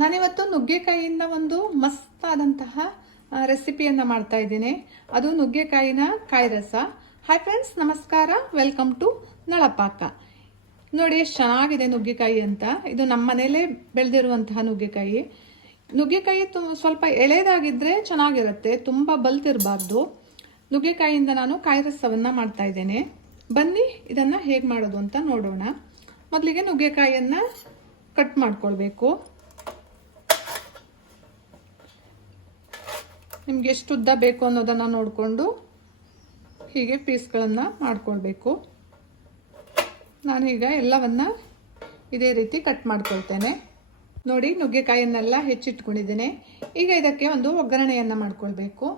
ನಾನಿವತ್ತು ನುಗ್ಗೆಕಾಯಿಯಿಂದ ಒಂದು ಮಸ್ತ್ ಆದಂತಹ ರೆಸಿಪಿಯನ್ನು ಮಾಡ್ತಾ ಇದ್ದೀನಿ. ಅದು ನುಗ್ಗೆಕಾಯಿನ ಕಾಯಿ ರಸ. ಹಾಯ್ ಫ್ರೆಂಡ್ಸ್, ನಮಸ್ಕಾರ, ವೆಲ್ಕಮ್ ಟು ನಳಪಾಕ. ನೋಡಿ ಎಷ್ಟು ಚೆನ್ನಾಗಿದೆ ನುಗ್ಗೆಕಾಯಿ ಅಂತ. ಇದು ನಮ್ಮ ಮನೇಲೇ ಬೆಳೆದಿರುವಂತಹ ನುಗ್ಗೆಕಾಯಿ. ನುಗ್ಗೆಕಾಯಿ ಸ್ವಲ್ಪ ಎಳೆದಾಗಿದ್ದರೆ ಚೆನ್ನಾಗಿರುತ್ತೆ, ತುಂಬ ಬಲ್ತಿರಬಾರ್ದು. ನುಗ್ಗೆಕಾಯಿಯಿಂದ ನಾನು ಕಾಯಿ ರಸವನ್ನು ಮಾಡ್ತಾ ಇದ್ದೇನೆ. ಬನ್ನಿ ಇದನ್ನು ಹೇಗೆ ಮಾಡೋದು ಅಂತ ನೋಡೋಣ. ಮೊದಲಿಗೆ ನುಗ್ಗೆಕಾಯಿಯನ್ನು ಕಟ್ ಮಾಡ್ಕೊಳ್ಬೇಕು. ನಿಮ್ಗೆ ಎಷ್ಟು ಉದ್ದ ಬೇಕು ಅನ್ನೋದನ್ನು ನೋಡಿಕೊಂಡು ಹೀಗೆ ಪೀಸ್ಗಳನ್ನು ಮಾಡ್ಕೊಳ್ಬೇಕು. ನಾನೀಗ ಎಲ್ಲವನ್ನ ಇದೇ ರೀತಿ ಕಟ್ ಮಾಡ್ಕೊಳ್ತೇನೆ. ನೋಡಿ, ನುಗ್ಗೆಕಾಯಿಯನ್ನೆಲ್ಲ ಹೆಚ್ಚಿಟ್ಕೊಂಡಿದ್ದೇನೆ. ಈಗ ಇದಕ್ಕೆ ಒಂದು ಒಗ್ಗರಣೆಯನ್ನು ಮಾಡ್ಕೊಳ್ಬೇಕು.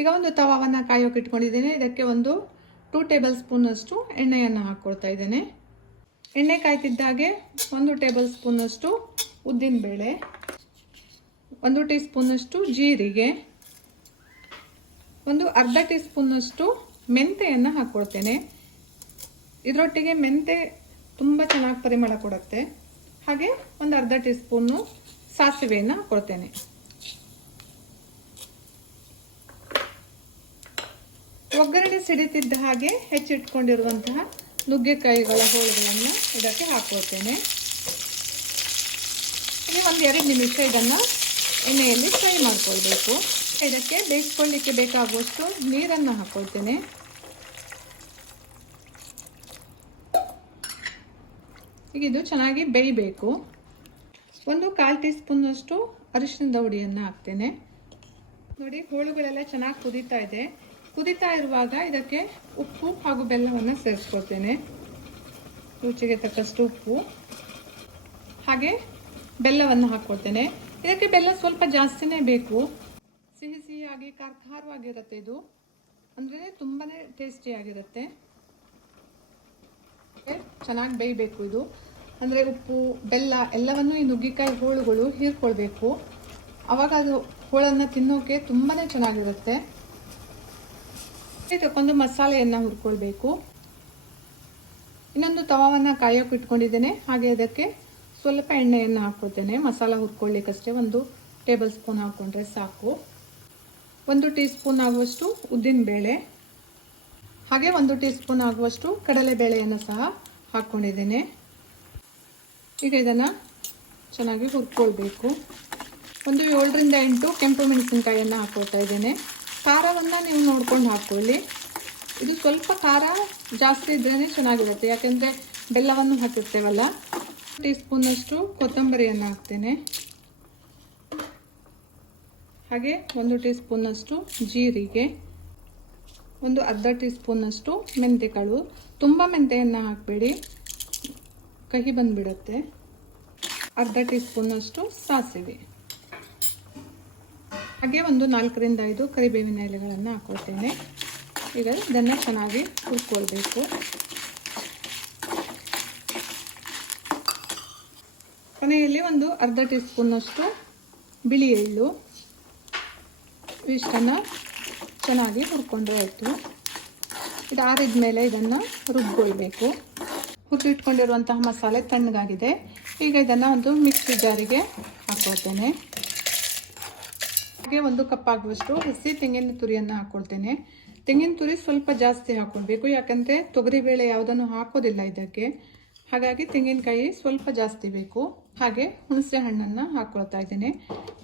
ಈಗ ಒಂದು ತವಾವನ್ನು ಕಾಯೋಕೆ ಇಟ್ಕೊಂಡಿದ್ದೇನೆ. ಇದಕ್ಕೆ ಒಂದು 2 ಟೇಬಲ್ ಸ್ಪೂನಷ್ಟು ಎಣ್ಣೆಯನ್ನು ಹಾಕ್ಕೊಳ್ತಾ ಇದ್ದೇನೆ. ಎಣ್ಣೆ ಕಾಯ್ತಿದ್ದಾಗೆ 1 ಟೇಬಲ್ ಸ್ಪೂನಷ್ಟು ಉದ್ದಿನಬೇಳೆ, 1 ಟೀ ಸ್ಪೂನಷ್ಟು ಜೀರಿಗೆ, ಒಂದು ಅರ್ಧ ಟೀ ಸ್ಪೂನಷ್ಟು ಮೆಂತೆಯನ್ನು ಹಾಕ್ಕೊಳ್ತೇನೆ. ಇದರೊಟ್ಟಿಗೆ ಮೆಂತೆ ತುಂಬ ಚೆನ್ನಾಗಿ ಪರಿಮಳ ಕೊಡುತ್ತೆ. ಹಾಗೆ ಒಂದು ಅರ್ಧ ಟೀ ಸ್ಪೂನು ಸಾಸಿವೆಯನ್ನು ಹಾಕ್ಕೊಳ್ತೇನೆ. ಒಗ್ಗರಣೆ ಸಿಡಿತಿದ್ದ ಹಾಗೆ ಹೆಚ್ಚಿಟ್ಕೊಂಡಿರುವಂತಹ ನುಗ್ಗೆಕಾಯಿಗಳ ಹೋಳುಗಳನ್ನು ಇದಕ್ಕೆ ಹಾಕ್ಕೊಳ್ತೇನೆ. ಈಗ 1-2 ನಿಮಿಷ ಇದನ್ನು ಎಣ್ಣೆಯಲ್ಲಿ ಫ್ರೈ ಮಾಡ್ಕೊಳ್ಬೇಕು. ಇದಕ್ಕೆ ಬೇಯಿಸ್ಕೊಳ್ಳಿಕ್ಕೆ ಬೇಕಾಗುವಷ್ಟು ನೀರನ್ನು ಹಾಕ್ಕೊಳ್ತೇನೆ. ಈಗ ಇದು ಚೆನ್ನಾಗಿ ಬೇಯಬೇಕು. 1/4 ಟೀ ಸ್ಪೂನಷ್ಟು ಅರಿಶಿಣದ ಹುಡಿಯನ್ನು ಹಾಕ್ತೇನೆ. ನೋಡಿ, ಹೋಳುಗಳೆಲ್ಲ ಚೆನ್ನಾಗಿ ಕುದೀತಾ ಇದೆ. ಕುದೀತಾ ಇರುವಾಗ ಇದಕ್ಕೆ ಉಪ್ಪು ಹಾಗೂ ಬೆಲ್ಲವನ್ನು ಸೇರಿಸ್ಕೊಳ್ತೇನೆ. ರುಚಿಗೆ ತಕ್ಕಷ್ಟು ಉಪ್ಪು ಹಾಗೆ ಬೆಲ್ಲವನ್ನು ಹಾಕ್ಕೊಳ್ತೇನೆ. ಇದಕ್ಕೆ ಬೆಲ್ಲ ಸ್ವಲ್ಪ ಜಾಸ್ತಿನೇ ಬೇಕು. ಸಿಹಿ ಸಿಹಿಯಾಗಿ ಖಾರವಾಗಿರುತ್ತೆ. ಇದು ಅಂದರೆ ತುಂಬಾ ಟೇಸ್ಟಿಯಾಗಿರುತ್ತೆ. ಚೆನ್ನಾಗಿ ಬೇಯಬೇಕು ಇದು. ಅಂದರೆ ಉಪ್ಪು ಬೆಲ್ಲ ಎಲ್ಲವನ್ನು ಈ ನುಗ್ಗೆಕಾಯಿ ಹೋಳುಗಳು ಹೀರ್ಕೊಳ್ಬೇಕು. ಆವಾಗ ಅದು ಹೋಳನ್ನು ತಿನ್ನೋಕೆ ತುಂಬಾ ಚೆನ್ನಾಗಿರುತ್ತೆ. ಇದಕ್ಕೊಂದು ಮಸಾಲೆಯನ್ನು ಹುರ್ಕೊಳ್ಬೇಕು. ಇನ್ನೊಂದು ತವಾವನ್ನು ಕಾಯೋಕೆ ಇಟ್ಕೊಂಡಿದ್ದೇನೆ. ಹಾಗೆ ಅದಕ್ಕೆ ಸ್ವಲ್ಪ ಎಣ್ಣೆಯನ್ನು ಹಾಕ್ಕೊಳ್ತೇನೆ. ಮಸಾಲ ಹುರ್ಕೊಳ್ಳಿಕ್ಕಷ್ಟೇ 1 ಟೇಬಲ್ ಸ್ಪೂನ್ ಹಾಕ್ಕೊಂಡ್ರೆ ಸಾಕು. 1 ಟೀ ಸ್ಪೂನ್ ಆಗುವಷ್ಟು ಉದ್ದಿನಬೇಳೆ ಹಾಗೆ 1 ಟೀ ಸ್ಪೂನ್ ಆಗುವಷ್ಟು ಕಡಲೆಬೇಳೆಯನ್ನು ಸಹ ಹಾಕ್ಕೊಂಡಿದ್ದೇನೆ. ಈಗ ಇದನ್ನು ಚೆನ್ನಾಗಿ ಹುರ್ಕೊಳ್ಬೇಕು. ಒಂದು 7ರಿಂದ 8 ಕೆಂಪು ಮೆಣಸಿನಕಾಯಿಯನ್ನು ಹಾಕ್ಕೊಳ್ತಾ ಇದ್ದೇನೆ. ಖಾರವನ್ನು ನೀವು ನೋಡ್ಕೊಂಡು ಹಾಕ್ಕೊಳ್ಳಿ. ಇದು ಸ್ವಲ್ಪ ಖಾರ ಜಾಸ್ತಿ ಇದ್ರೇ ಚೆನ್ನಾಗಿರುತ್ತೆ, ಯಾಕೆಂದರೆ ಬೆಲ್ಲವನ್ನು ಹಾಕಿರ್ತೇವಲ್ಲ. 1 ಟೀ ಸ್ಪೂನಷ್ಟು ಕೊತ್ತಂಬರಿಯನ್ನು ಹಾಕ್ತೇನೆ. ಹಾಗೆ 1 ಟೀ ಸ್ಪೂನಷ್ಟು ಜೀರಿಗೆ, ಒಂದು ಅರ್ಧ ಟೀ ಸ್ಪೂನಷ್ಟು ಮೆಂತೆಕಾಳು. ತುಂಬ ಮೆಂತೆಯನ್ನು ಹಾಕಬೇಡಿ, ಕಹಿ ಬಂದುಬಿಡುತ್ತೆ. ಅರ್ಧ ಟೀ ಸ್ಪೂನಷ್ಟು ಸಾಸಿವೆ ಹಾಗೆ ಒಂದು 4ರಿಂದ 5 ಕರಿಬೇವಿನ ಎಲೆಗಳನ್ನು ಹಾಕ್ಕೊಳ್ತೇನೆ. ಈಗ ಇದನ್ನು ಚೆನ್ನಾಗಿ ಹುರ್ಕೊಳ್ಬೇಕು. ಕೊನೆಯಲ್ಲಿ ಒಂದು ಅರ್ಧ ಟೀ ಸ್ಪೂನಷ್ಟು ಬಿಳಿ ಎಳ್ಳು. ಇಷ್ಟನ್ನು ಚೆನ್ನಾಗಿ ಹುರ್ಕೊಂಡ್ರೆ ಆಯಿತು. ಇದು ಆರಿದ ಮೇಲೆ ಇದನ್ನು ರುಬ್ಕೊಳ್ಬೇಕು. ಹುರಿದಿಟ್ಕೊಂಡಿರುವಂತಹ ಮಸಾಲೆ ತಣ್ಣಗಾಗಿದೆ. ಈಗ ಇದನ್ನು ಒಂದು ಮಿಕ್ಸಿ ಜಾರಿಗೆ ಹಾಕ್ಕೊಳ್ತೇನೆ. ಹಾಗೆ 1 ಕಪ್ ಆಗುವಷ್ಟು ಹಸಿ ತೆಂಗಿನ ತುರಿಯನ್ನು ಹಾಕ್ಕೊಳ್ತೇನೆ. ತೆಂಗಿನ ತುರಿ ಸ್ವಲ್ಪ ಜಾಸ್ತಿ ಹಾಕ್ಕೊಳ್ಬೇಕು, ಯಾಕಂದರೆ ತೊಗರಿಬೇಳೆ ಯಾವುದನ್ನು ಹಾಕೋದಿಲ್ಲ ಇದಕ್ಕೆ. ಹಾಗಾಗಿ ತೆಂಗಿನಕಾಯಿ ಸ್ವಲ್ಪ ಜಾಸ್ತಿ ಬೇಕು. ಹಾಗೆ ಹುಣಸೆ ಹಣ್ಣನ್ನು ಹಾಕ್ಕೊಳ್ತಾ ಇದ್ದೇನೆ.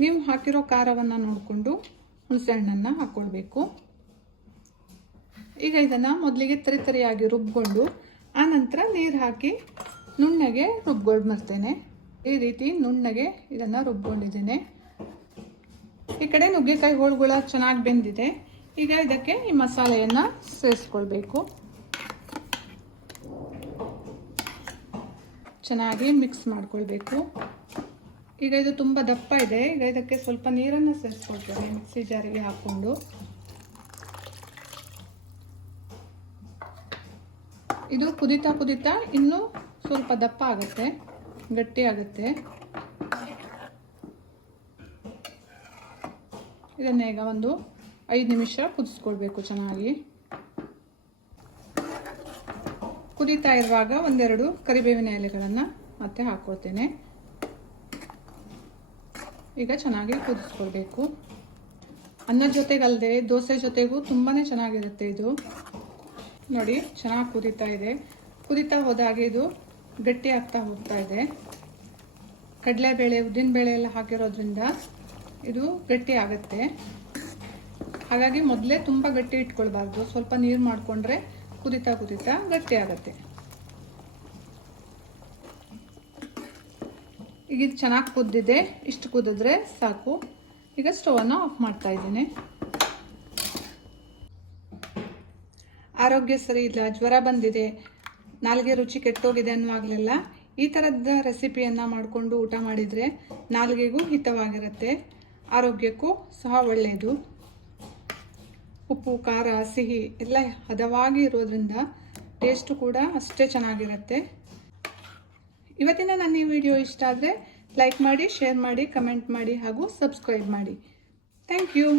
ನೀವು ಹಾಕಿರೋ ಖಾರವನ್ನು ನೋಡಿಕೊಂಡು ಹುಣಸೆ ಹಣ್ಣನ್ನು ಹಾಕ್ಕೊಳ್ಬೇಕು. ಈಗ ಇದನ್ನು ಮೊದಲಿಗೆ ತರಿಯಾಗಿ ರುಬ್ಕೊಂಡು ಆನಂತರ ನೀರು ಹಾಕಿ ನುಣ್ಣಗೆ ರುಬ್ಕೊಂಡು ಬರ್ತೇನೆ. ಈ ರೀತಿ ನುಣ್ಣಗೆ ಇದನ್ನು ರುಬ್ಕೊಂಡಿದ್ದೇನೆ. ಈ ಕಡೆ ನುಗ್ಗೆಕಾಯಿ ಹೋಳುಗಳ ಚೆನ್ನಾಗಿ ಬೆಂದಿದೆ. ಈಗ ಇದಕ್ಕೆ ಈ ಮಸಾಲೆಯನ್ನು ಸೇರಿಸ್ಕೊಳ್ಬೇಕು. ಚೆನ್ನಾಗಿ ಮಿಕ್ಸ್ ಮಾಡ್ಕೊಳ್ಬೇಕು. ಈಗ ಇದು ತುಂಬ ದಪ್ಪ ಇದೆ. ಈಗ ಇದಕ್ಕೆ ಸ್ವಲ್ಪ ನೀರನ್ನು ಸೇರಿಸ್ಕೊಳ್ತೇನೆ ಮಿಕ್ಸಿ ಜಾರಿಗೆ ಹಾಕ್ಕೊಂಡು. ಇದು ಕುದೀತಾ ಕುದೀತಾ ಇನ್ನೂ ಸ್ವಲ್ಪ ದಪ್ಪ ಆಗುತ್ತೆ, ಗಟ್ಟಿ ಆಗುತ್ತೆ. ಇದನ್ನ ಈಗ ಒಂದು 5 ನಿಮಿಷ ಕುದಿಸ್ಕೊಳ್ಬೇಕು ಚೆನ್ನಾಗಿ. ಕುದೀತಾ ಇರುವಾಗ 1-2 ಕರಿಬೇವಿನ ಎಲೆಗಳನ್ನು ಮತ್ತೆ ಹಾಕ್ಕೊಳ್ತೇನೆ. ಈಗ ಚೆನ್ನಾಗಿ ಕುದಿಸ್ಕೊಳ್ಬೇಕು. ಅನ್ನದ ಜೊತೆಗಲ್ಲದೆ ದೋಸೆ ಜೊತೆಗೂ ತುಂಬಾ ಚೆನ್ನಾಗಿರುತ್ತೆ ಇದು. ನೋಡಿ ಚೆನ್ನಾಗಿ ಕುದೀತಾ ಇದೆ. ಕುದೀತಾ ಹೋದಾಗೆ ಇದು ಗಟ್ಟಿ ಆಗ್ತಾ ಹೋಗ್ತಾ ಇದೆ. ಕಡಲೆಬೇಳೆ ಉದ್ದಿನಬೇಳೆ ಎಲ್ಲ ಹಾಕಿರೋದ್ರಿಂದ ಇದು ಗಟ್ಟಿ ಆಗುತ್ತೆ. ಹಾಗಾಗಿ ಮೊದಲೇ ತುಂಬ ಗಟ್ಟಿ ಇಟ್ಕೊಳ್ಬಾರ್ದು. ಸ್ವಲ್ಪ ನೀರು ಮಾಡಿಕೊಂಡ್ರೆ ಕುದೀತಾ ಕುದೀತಾ ಗಟ್ಟಿ ಆಗುತ್ತೆ. ಈಗ ಇದು ಚೆನ್ನಾಗಿ ಕುದ್ದಿದೆ. ಇಷ್ಟು ಕುದಿದ್ರೆ ಸಾಕು. ಈಗ ಸ್ಟವನ್ನು ಆಫ್ ಮಾಡ್ತಾ ಇದ್ದೀನಿ. ಆರೋಗ್ಯ ಸರಿ ಇಲ್ಲ, ಜ್ವರ ಬಂದಿದೆ, ನಾಲಿಗೆ ರುಚಿ ಕೆಟ್ಟೋಗಿದೆ ಅನ್ನುವಾಗಲೆಲ್ಲ ಈ ಥರದ ರೆಸಿಪಿಯನ್ನು ಮಾಡಿಕೊಂಡು ಊಟ ಮಾಡಿದರೆ ನಾಲಿಗೆಗೂ ಹಿತವಾಗಿರುತ್ತೆ, ಆರೋಗ್ಯಕ್ಕೂ ಸಹ ಒಳ್ಳೆಯದು. ಉಪ್ಪು ಖಾರ ಸಿಹಿ ಎಲ್ಲ ಹದವಾಗಿ ಇರೋದ್ರಿಂದ ಟೇಸ್ಟು ಕೂಡ ಅಷ್ಟೇ ಚೆನ್ನಾಗಿರುತ್ತೆ. ಇವತ್ತಿನ ನನ್ನ ಈ ವಿಡಿಯೋ ಇಷ್ಟ ಆದರೆ ಲೈಕ್ ಮಾಡಿ, ಶೇರ್ ಮಾಡಿ, ಕಮೆಂಟ್ ಮಾಡಿ ಹಾಗೂ ಸಬ್ಸ್ಕ್ರೈಬ್ ಮಾಡಿ. Thank you.